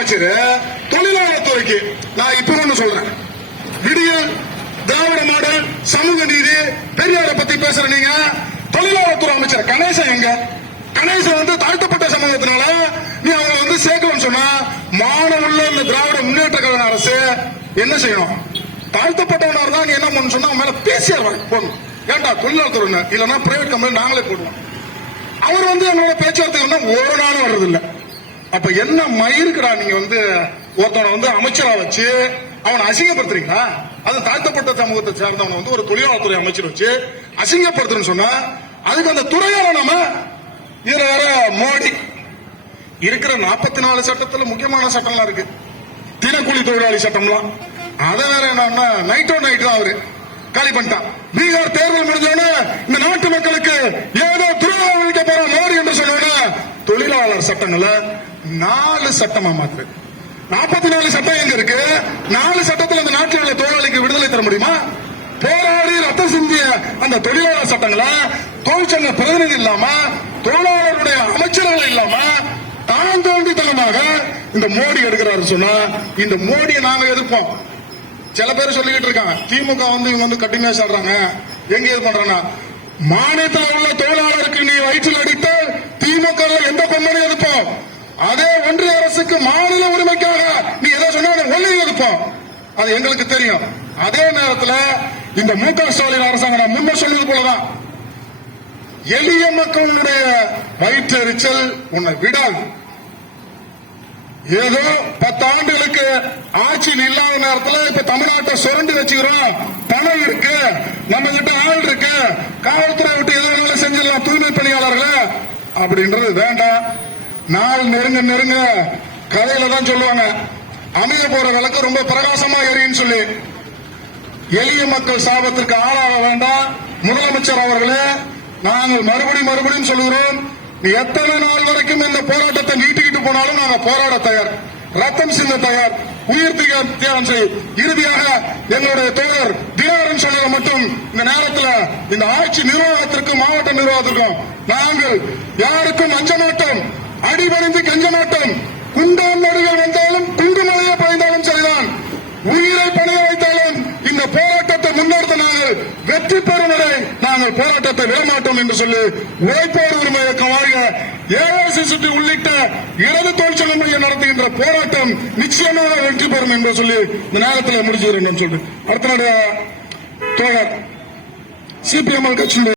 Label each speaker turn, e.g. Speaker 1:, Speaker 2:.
Speaker 1: அமைச்சர் தொழிலாளர் துறைக்கு நான் இப்ப ஒண்ணு சொல்றேன். விடியல் திராவிட மாடல் சமூக நீதி பெரியாரை பத்தி பேசுற நீங்க தொழிலாளர் துறை அமைச்சர் கணேசன் எங்க? கணேசன் வந்து தாழ்த்தப்பட்ட சமூகத்தினால நீ அவங்க வந்து சேர்க்கணும்னு சொன்னா மாணவர்கள் இந்த திராவிட முன்னேற்ற கழக அரசு என்ன செய்யணும்? தாழ்த்தப்பட்டவனார் தான் நீ என்ன பண்ணு சொன்னா அவன் மேல பேசியார் போகணும் ஏன்டா தொழிலாளர் துறை இல்லைன்னா பிரைவேட் கம்பெனி நாங்களே போடுவோம். அவர் வந்து என்னோட பேச்சுவார்த்தை ஒரு நாளும் வர்றதில்லை. அப்ப என்ன மயிருக்குடா நீங்க வந்து ஒருத்தவனை வந்து அமைச்சரா வச்சு அவனை அசிங்கப்படுத்துறீங்களா? அது தாழ்த்தப்பட்ட சமூகத்தை சேர்ந்தவனை வந்து ஒரு தொழிலாளத்துறை அமைச்சர் வச்சு அசிங்கப்படுத்துறேன்னு சொன்னா அதுக்கு அந்த துறையால நம்ம இதுல வேற மோடி. இருக்கிற நாற்பத்தி நாலு சட்டத்துல முக்கியமான சட்டம்லாம் இருக்கு. தினக்கூலி தொழிலாளி சட்டம்லாம். அதை வேற என்னன்னா நைட்டோ நைட் தான் அவரு. காலி பண்ணிட்டான். பீகார் தேர்தல் முடிஞ்சோடனே இந்த நாட்டு மக்களுக்கு ஏதோ துரோகம் போற மோடி என்று சொன்னோன்னா தொழிலாளர் சட்டங்களை நாலு சட்டமா மாத்து நாற்பத்தி நாலு சட்டம் எங்க இருக்கு? நாலு சட்டத்தில் இந்த நாட்டில் உள்ள தொழிலாளிக்கு விடுதலை தர முடியுமா? போராடி ரத்த சிந்திய அந்த தொழிலாளர் சட்டங்களை தொழிற்சங்க பிரதிநிதி இல்லாம தொழிலாளருடைய அமைச்சர்கள் இல்லாம தான் தோண்டித்தனமாக இந்த மோடி எடுக்கிறாரு சொன்னா இந்த மோடியை நாங்க எதிர்ப்போம். சில பேர் சொல்லிக்கிட்டு இருக்காங்க திமுக வந்து இவங்க வந்து கடுமையா சொல்றாங்க. எங்க இது பண்றாங்க மாநிலத்தில் உள்ள தொழிலாளருக்கு நீ வயிற்றில் அடித்த திமுக அதே ஒன்றிய அரசுக்கு மாநில உரிமைக்காக நீ எதை சொன்னாலும் அதை இருப்போம் அது எங்களுக்கு தெரியும். அதே நேரத்தில் இந்த மு க ஸ்டாலின் அரசாங்கம் நான் முன்ன சொன்னது போலதான். எளிய மக்களுடைய வயிற்றெரிச்சல் உன்னை விடாது. ஏதோ பத்து ஆண்டுகளுக்கு ஆட்சியில் இல்லாத நேரத்தில் இப்ப தமிழ்நாட்டை சுரண்டி வச்சுக்கிறோம். பணம் இருக்கு நம்ம கிட்ட ஆள் இருக்கு. காவல்துறை விட்டு எதுவும் வேணாலும் செஞ்சிடலாம். தூய்மை பணியாளர்கள் அப்படின்றது வேண்டாம். நாள் நெருங்க நெருங்க கதையில தான் சொல்லுவாங்க. அமைய போற விளக்கு ரொம்ப பிரகாசமா எரியுன்னு சொல்லி. எளிய மக்கள் சாபத்திற்கு ஆளாக வேண்டாம். முதலமைச்சர் அவர்களே நாங்கள் மறுபடியும் மறுபடியும் சொல்கிறோம் நீ எத்தனை நாள் வரைக்கும் இந்த போராட்டத்தை நீட்டிக்கிட்டு போனாலும் நாங்கள் போராட தயார். ரத்தம் சிந்த தயார் உயிர் தியானம் தியாகம் இறுதியாக எங்களுடைய தோழர் தினகரன் சொன்னதை மட்டும் இந்த நேரத்தில் இந்த ஆட்சி நிர்வாகத்திற்கும் மாவட்ட நிர்வாகத்திற்கும் நாங்கள் யாருக்கும் அஞ்ச மாட்டோம். அடிபணிந்து கெஞ்ச மாட்டோம் குண்டான் நடிகள் வந்தாலும் குண்டு மலையை பாய்ந்தாலும் சரிதான். உயிரை பணிய வைத்தாலும் இந்த போராட்டத்தை முன்னெடுத்த நாங்கள் வெற்றி பெறும் வரை நாங்கள் போராட்டத்தை விடமாட்டோம் என்று சொல்லி உழைப்போர் உரிமை இயக்கம் வாழ்க ஏஐசிசிடி உள்ளிட்ட இடது தொழிற்சங்க மையம் நடத்துகின்ற போராட்டம் நிச்சயமாக வெற்றி பெறும் என்று சொல்லி இந்த நேரத்தில் முடிச்சுக்கிறேன் சொல்லிட்டு அடுத்த நாடு தோழர் சிபிஎம்எல் கட்சியினுடைய